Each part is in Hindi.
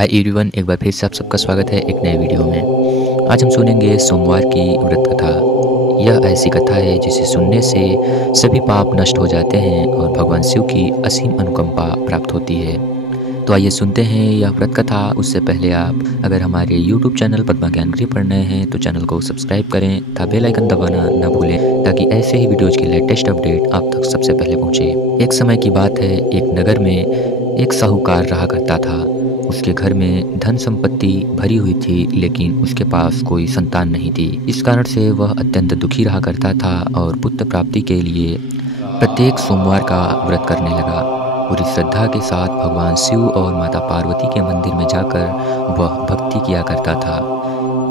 हाय एवरीवन, एक बार फिर से आप सबका स्वागत है एक नए वीडियो में। आज हम सुनेंगे सोमवार की व्रत कथा। यह ऐसी कथा है जिसे सुनने से सभी पाप नष्ट हो जाते हैं और भगवान शिव की असीम अनुकंपा प्राप्त होती है। तो आइए सुनते हैं यह व्रत कथा। उससे पहले आप अगर हमारे YouTube चैनल पद्मा ज्ञान गृह पर नए हैं तो चैनल को सब्सक्राइब करें तथा बेल आइकन दबाना न भूलें ताकि ऐसे ही वीडियोज़ की लेटेस्ट अपडेट आप तक सबसे पहले पहुँचे। एक समय की बात है, एक नगर में एक साहूकार रहा करता था। उसके घर में धन संपत्ति भरी हुई थी, लेकिन उसके पास कोई संतान नहीं थी। इस कारण से वह अत्यंत दुखी रहा करता था और पुत्र प्राप्ति के लिए प्रत्येक सोमवार का व्रत करने लगा। पूरी श्रद्धा के साथ भगवान शिव और माता पार्वती के मंदिर में जाकर वह भक्ति किया करता था।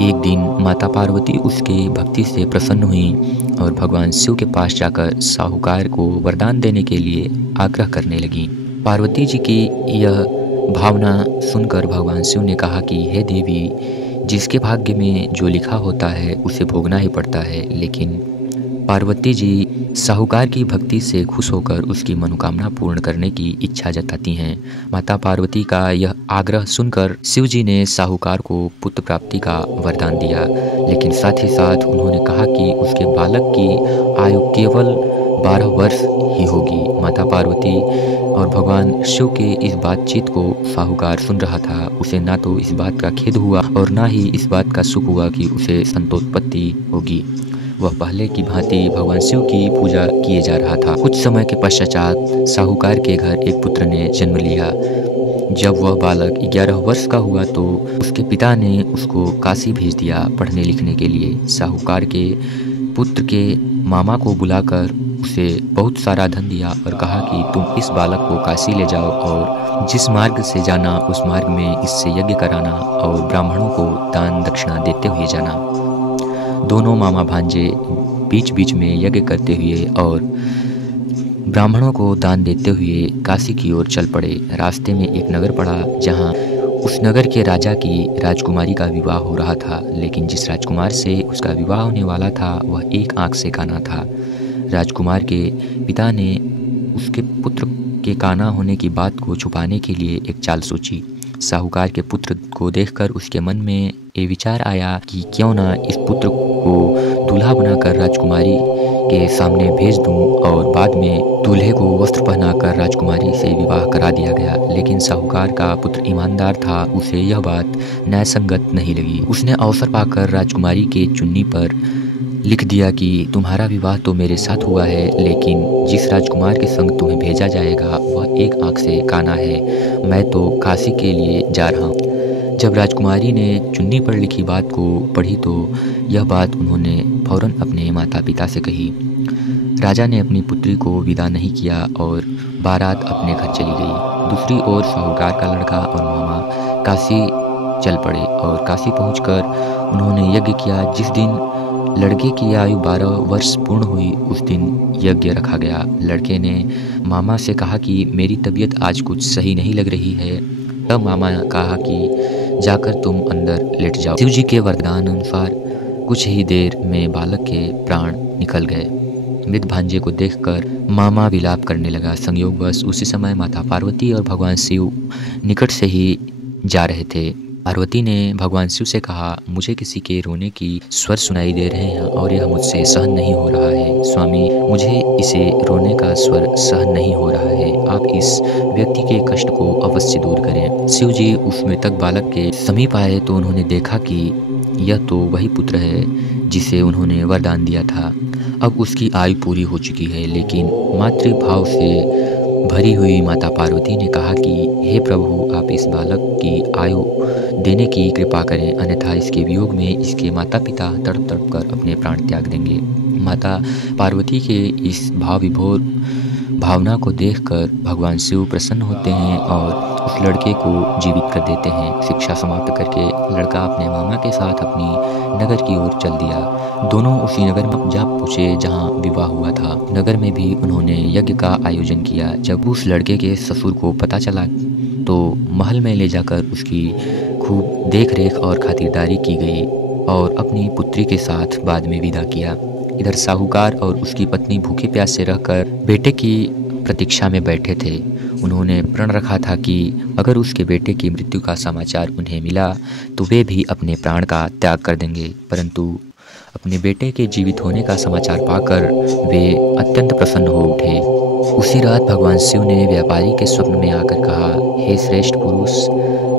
एक दिन माता पार्वती उसके भक्ति से प्रसन्न हुई और भगवान शिव के पास जाकर साहूकार को वरदान देने के लिए आग्रह करने लगी। पार्वती जी की यह भावना सुनकर भगवान शिव ने कहा कि हे देवी, जिसके भाग्य में जो लिखा होता है उसे भोगना ही पड़ता है। लेकिन पार्वती जी साहूकार की भक्ति से खुश होकर उसकी मनोकामना पूर्ण करने की इच्छा जताती हैं। माता पार्वती का यह आग्रह सुनकर शिव जी ने साहूकार को पुत्र प्राप्ति का वरदान दिया, लेकिन साथ ही साथ उन्होंने कहा कि उसके बालक की आयु केवल 12 वर्ष ही होगी। माता पार्वती और भगवान शिव के इस बातचीत को साहूकार सुन रहा था। उसे ना तो इस बात का खेद हुआ और ना ही इस बात का सुख हुआ कि उसे संतानोत्पत्ति होगी। वह पहले की भांति भगवान शिव की पूजा किए जा रहा था। कुछ समय के पश्चात साहूकार के घर एक पुत्र ने जन्म लिया। जब वह बालक 11 वर्ष का हुआ तो उसके पिता ने उसको काशी भेज दिया पढ़ने लिखने के लिए। साहूकार के पुत्र के मामा को बुलाकर उसे बहुत सारा धन दिया और कहा कि तुम इस बालक को काशी ले जाओ और जिस मार्ग से जाना उस मार्ग में इससे यज्ञ कराना और ब्राह्मणों को दान दक्षिणा देते हुए जाना। दोनों मामा भांजे बीच बीच में यज्ञ करते हुए और ब्राह्मणों को दान देते हुए काशी की ओर चल पड़े। रास्ते में एक नगर पड़ा जहाँ उस नगर के राजा की राजकुमारी का विवाह हो रहा था, लेकिन जिस राजकुमार से उसका विवाह होने वाला था वह एक आंख से काना था। राजकुमार के पिता ने उसके पुत्र के काना होने की बात को छुपाने के लिए एक चाल सोची। साहूकार के पुत्र को देखकर उसके मन में ये विचार आया कि क्यों ना इस पुत्र को दूल्हा बनाकर राजकुमारी के सामने भेज दूं और बाद में दूल्हे को वस्त्र पहनाकर राजकुमारी से विवाह करा दिया गया। लेकिन साहूकार का पुत्र ईमानदार था, उसे यह बात न्यायसंगत नहीं लगी। उसने अवसर पाकर राजकुमारी के चुन्नी पर लिख दिया कि तुम्हारा विवाह तो मेरे साथ हुआ है, लेकिन जिस राजकुमार के संग तुम्हें भेजा जाएगा वह एक आंख से काना है। मैं तो काशी के लिए जा रहा हूँ। जब राजकुमारी ने चुन्नी पर लिखी बात को पढ़ी तो यह बात उन्होंने फौरन अपने माता पिता से कही। राजा ने अपनी पुत्री को विदा नहीं किया और बारात अपने घर चली गई। दूसरी ओर साहूकार का लड़का और मामा काशी चल पड़े और काशी पहुंचकर उन्होंने यज्ञ किया। जिस दिन लड़के की आयु 12 वर्ष पूर्ण हुई उस दिन यज्ञ रखा गया। लड़के ने मामा से कहा कि मेरी तबीयत आज कुछ सही नहीं लग रही है। तब मामा ने कहा कि जाकर तुम अंदर लेट जाओ। शिव जी के वरदान अनुसार कुछ ही देर में बालक के प्राण निकल गए। मृत भांजे को देखकर मामा विलाप करने लगा। संयोगवश उसी समय माता पार्वती और भगवान शिव निकट से ही जा रहे थे। पार्वती ने भगवान शिव से कहा, मुझे किसी के रोने की स्वर सुनाई दे रहे हैं और यह मुझसे सहन नहीं हो रहा है। स्वामी, मुझे इसे रोने का स्वर सहन नहीं हो रहा है। आप इस व्यक्ति के कष्ट को अवश्य दूर करें। शिव जी उस मृतक बालक के समीप आए तो उन्होंने देखा कि यह तो वही पुत्र है जिसे उन्होंने वरदान दिया था। अब उसकी आयु पूरी हो चुकी है, लेकिन मातृभाव से भरी हुई माता पार्वती ने कहा कि हे प्रभु, आप इस बालक की आयु देने की कृपा करें, अन्यथा इसके वियोग में इसके माता पिता तड़प तड़प कर अपने प्राण त्याग देंगे। माता पार्वती के इस भाव विभोर भावना को देखकर भगवान शिव प्रसन्न होते हैं और उस लड़के को जीवित कर देते हैं। शिक्षा समाप्त करके लड़का अपने मामा के साथ अपनी नगर की ओर चल दिया। दोनों उसी नगर में जा पहुँचे जहाँ विवाह हुआ था। नगर में भी उन्होंने यज्ञ का आयोजन किया। जब उस लड़के के ससुर को पता चला तो महल में ले जाकर उसकी खूब देख रेख और खातिरदारी की गई और अपनी पुत्री के साथ बाद में विदा किया। इधर साहूकार और उसकी पत्नी भूखे प्यासे रहकर बेटे की प्रतीक्षा में बैठे थे। उन्होंने प्रण रखा था कि अगर उसके बेटे की मृत्यु का समाचार उन्हें मिला तो वे भी अपने प्राण का त्याग कर देंगे। परंतु अपने बेटे के जीवित होने का समाचार पाकर वे अत्यंत प्रसन्न हो उठे। उसी रात भगवान शिव ने व्यापारी के स्वप्न में आकर कहा, हे श्रेष्ठ पुरुष,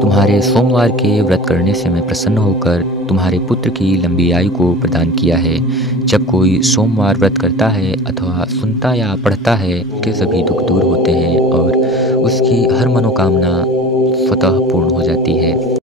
तुम्हारे सोमवार के व्रत करने से मैं प्रसन्न होकर तुम्हारे पुत्र की लंबी आयु को प्रदान किया है। जब कोई सोमवार व्रत करता है अथवा सुनता या पढ़ता है, उसके सभी दुख दूर होते हैं और उसकी हर मनोकामना स्वतः पूर्ण हो जाती है।